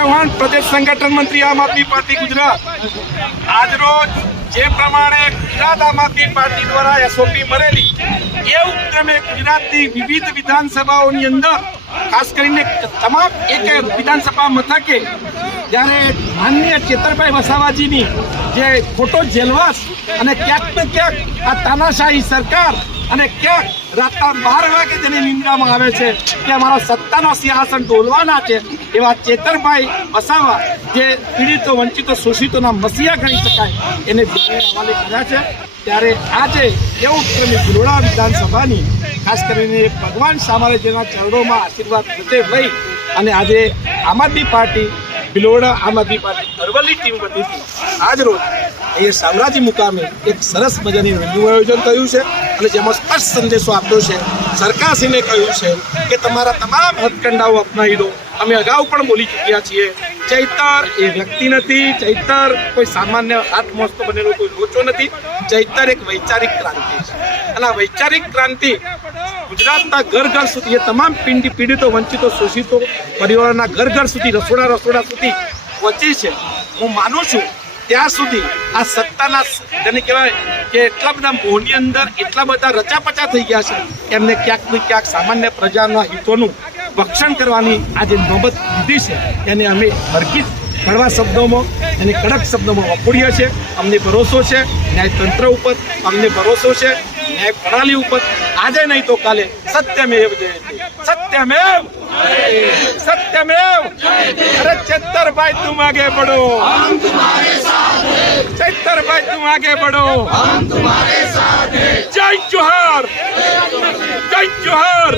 चौहान प्रदेश संगठन मंत्री आम आदमी पार्टी गुजरात। आज रोज जे प्रमाणे गुजरात आम आदमी पार्टी द्वारा एसओपी मरेली ए उपक्रमे गुजरातनी विविध विधानसभाओनी अंदर खास करीने तमाम एक विधानसभा मथके જ્યારે માનનીય ચેતરભાઈ વસાવાજીની જે ખોટો જેલવાસ અને ક્યાંક ને ક્યાંક આ તાનાશાહી સરકાર અને ક્યાંક રાતના 12 વાગે જેની નિંદામાં આવે છે કે અમારા સત્તાનો સિંહાસન ડોલવાના છે એવા ચેતરભાઈ વસાવા જે પીડિતો વંચિતો શોષિતોના મસીહા ગણી શકાય એને જેલને હવાલે કર્યા છે। ત્યારે આજે એવું ઉપક્રમે ભિલોડા વિધાનસભાની ખાસ કરીને ભગવાન સામારેજીના ચરણોમાં આશીર્વાદ પોતે લઈ અને આજે આમ આદમી પાર્ટી ભિલોડા આમ આદમી પાર્ટી અરવલ્લી ટીમ વતીથી આજ રોજ એ સામ્રાજ્ય મુકામે એક સરસ મજાની રેલીનું આયોજન થયું છે અને જેમાં સ્પષ્ટ સંદેશો આપ્યો છે। સરકારશ્રીને કહ્યું છે કે તમારા તમામ હથકંડાઓ અપનાવી દો। અમે અગાઉ પણ બોલી ચૂક્યા છીએ, ચૈતર એ વ્યક્તિ નથી, ચૈતર કોઈ સામાન્ય હાથ મોસ્તો બનેલો કોઈ લોચો નથી, ચૈતર એક વૈચારિક ક્રાંતિ છે અને આ વૈચારિક ક્રાંતિ ગુજરાતના ઘર ઘર સુધી એ તમામ પીડિતો વંચિતો શોષિતો પરિવારોના ઘર ઘર સુધી રસોડા સુધી પહોંચી છે। હું માનું છું ત્યાં સુધી આ સત્તાના જેને કહેવાય કે એટલા બધા મોહની અંદર એટલા બધા રચાપચા થઈ ગયા છે એમને ક્યાંક ને ક્યાંક સામાન્ય પ્રજાના હિતોનું ભક્ષણ કરવાની આ જે નોબત લીધી છે એને અમે હરકીત કડવા શબ્દોમાં એને કડક શબ્દોમાં વખોડીએ છીએ। અમને ભરોસો છે ન્યાયતંત્ર ઉપર, અમને ભરોસો છે ન્યાય પ્રણાલી ઉપર। આજે નહીં તો કાલે સત્યમેવ જયતે, સત્યમેવ સત્યમેવ। અરે ચેતરભાઈ तुम आगे बढ़ो, हम तुम्हारे साथ हैं। चैतरभाई तुम आगे बढ़ो, हम तुम्हारे साथ हैं। जय जोहार, जय जोहार।